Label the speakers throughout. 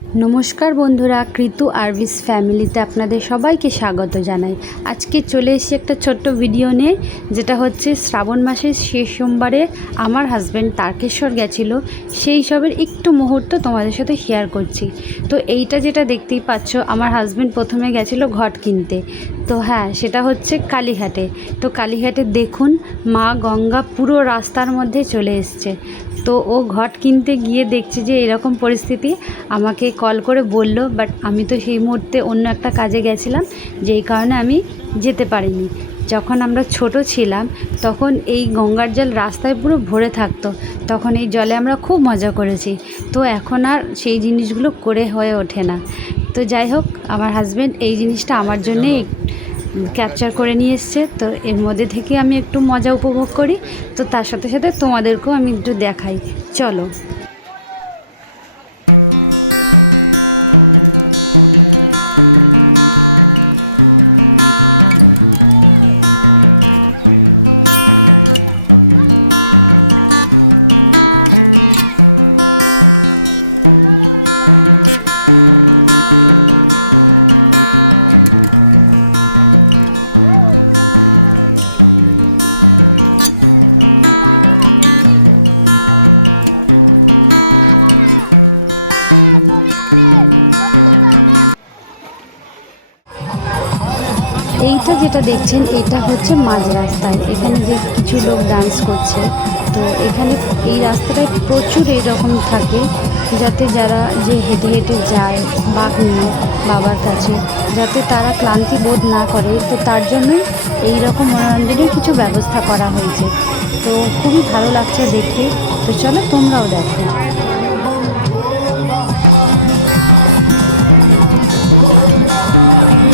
Speaker 1: নমস্কার বন্ধুরা, কৃতু আরভিস ফ্যামিলিতে আপনাদের সবাইকে স্বাগত জানাই। আজকে চলে এসে একটা ছোট্ট ভিডিও নিয়ে, যেটা হচ্ছে শ্রাবণ মাসের শেষ সোমবারে আমার হাজব্যান্ড তারকেশ্বর গেছিল। সেই সবের একটু মুহূর্ত তোমাদের সাথে শেয়ার করছি। তো এইটা যেটা দেখতেই পাচ্ছ, আমার হাজব্যান্ড প্রথমে গেছিল ঘট কিনতে। তো হ্যাঁ সেটা হচ্ছে কালীঘাটে। তো কালীঘাটে দেখুন, মা গঙ্গা পুরো রাস্তার মধ্যে চলে এসছে। তো ও ঘট কিনতে গিয়ে দেখছি যে এরকম পরিস্থিতি, আমাকে কল করে বলল, বাট আমি তো সেই মুহূর্তে অন্য একটা কাজে গেছিলাম, যেই কারণে আমি যেতে পারিনি। যখন আমরা ছোট ছিলাম, তখন এই গঙ্গার জল রাস্তায় পুরো ভরে থাকতো। তখন এই জলে আমরা খুব মজা করেছি। তো এখন আর সেই জিনিসগুলো করে হয়ে ওঠে না। তো যাই হোক, আমার হাজব্যান্ড এই জিনিসটা আমার জন্যেই ক্যাপচার করে নিয়ে এসছে। তো এর মধ্যে থেকে আমি একটু মজা উপভোগ করি। তো তার সাথে সাথে তোমাদেরকেও আমি একটু দেখাই। চলো। এইটা যেটা দেখছেন, এটা হচ্ছে মাঝ রাস্তায়। এখানে যে কিছু লোক ডান্স করছে। তো এখানে এই রাস্তাটায় প্রচুর এরকম থাকে, যাতে যারা যে হেঁটে হেঁটে যায়, বাঘ নিয়ে বাবার কাছে, যাতে তারা ক্লান্তি বোধ না করে। তো তার জন্যই এই রকম মনোরঞ্জনের কিছু ব্যবস্থা করা হয়েছে। তো খুবই ভালো লাগছে দেখতে। তো চলো তোমরাও দেখো। তো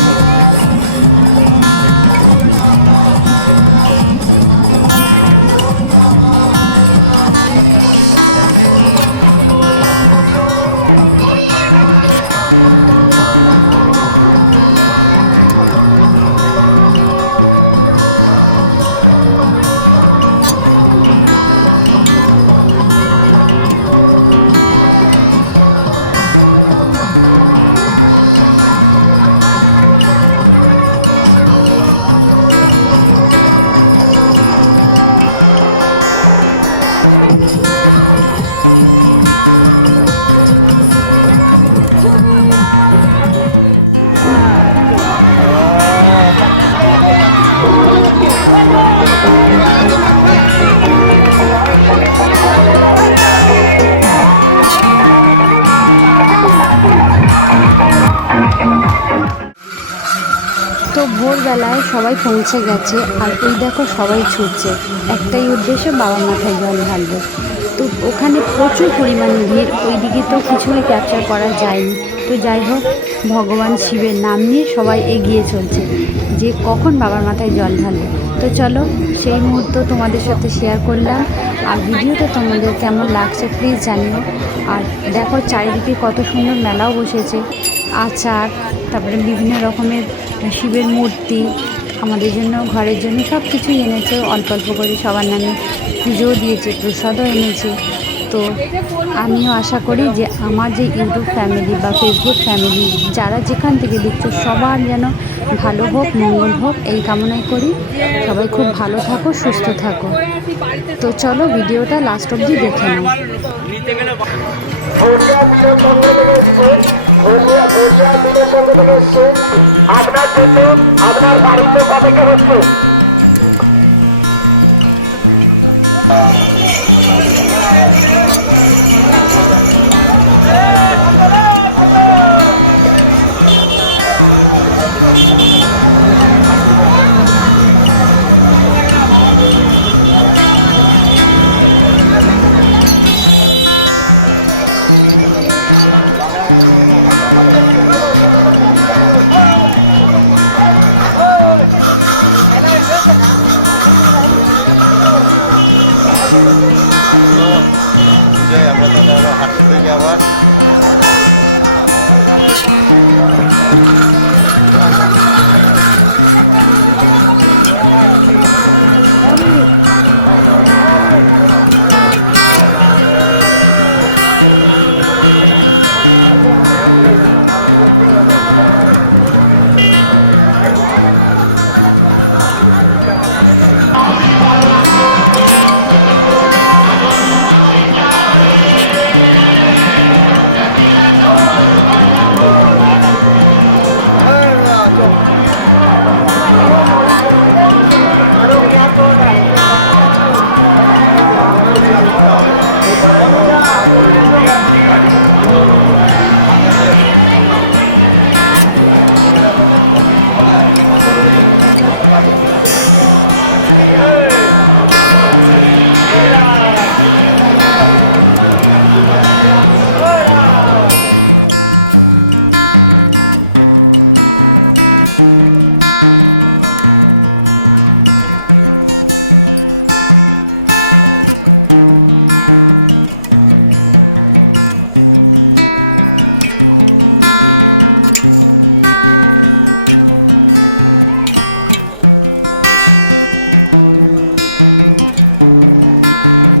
Speaker 1: ভোরবেলায় সবাই পৌঁছে গেছে আর ওই দেখো সবাই ছুটছে। একটাই উদ্দেশ্য বাবার মাথায় জল ঢালবে। তো ওখানে প্রচুর পরিমাণে ভিড় ওই দিকে তো কিছুই ক্যাপচার করা যায়নি। তো যাই হোক, ভগবান শিবের নাম নিয়ে সবাই এগিয়ে চলছে। যে কখন বাবার মাথায় জল ঢালবে। তো চলো, সেই মুহূর্ত তোমাদের সাথে শেয়ার করলাম। আর ভিডিওটা তোমাদের কেমন লাগছে প্লিজ জানিও। আর দেখো চারিদিকে কত সুন্দর মেলাও বসেছে। আচার তারপরে বিভিন্ন রকমের শিবের মূর্তি আমাদের জন্য, ঘরের জন্য সব কিছুই এনেছে। অল্প অল্প করে সবার নামে পুজোও দিয়েছে, প্রসাদও এনেছে। তো আমিও আশা করি যে আমার যে ইউটিউব ফ্যামিলি বা ফেসবুক ফ্যামিলি, যারা যেখান থেকে দেখছ, সবার যেন ভালো হোক, মঙ্গল হোক, এই কামনাই করি। সবাই খুব ভালো থাকো, সুস্থ থাকো। তো চলো ভিডিওটা লাস্ট অবধি দেখে নাও।
Speaker 2: আপনার থেকে আপনার বাড়িতে কমিটি হচ্ছে
Speaker 3: Thank you. Thank you. Thank you.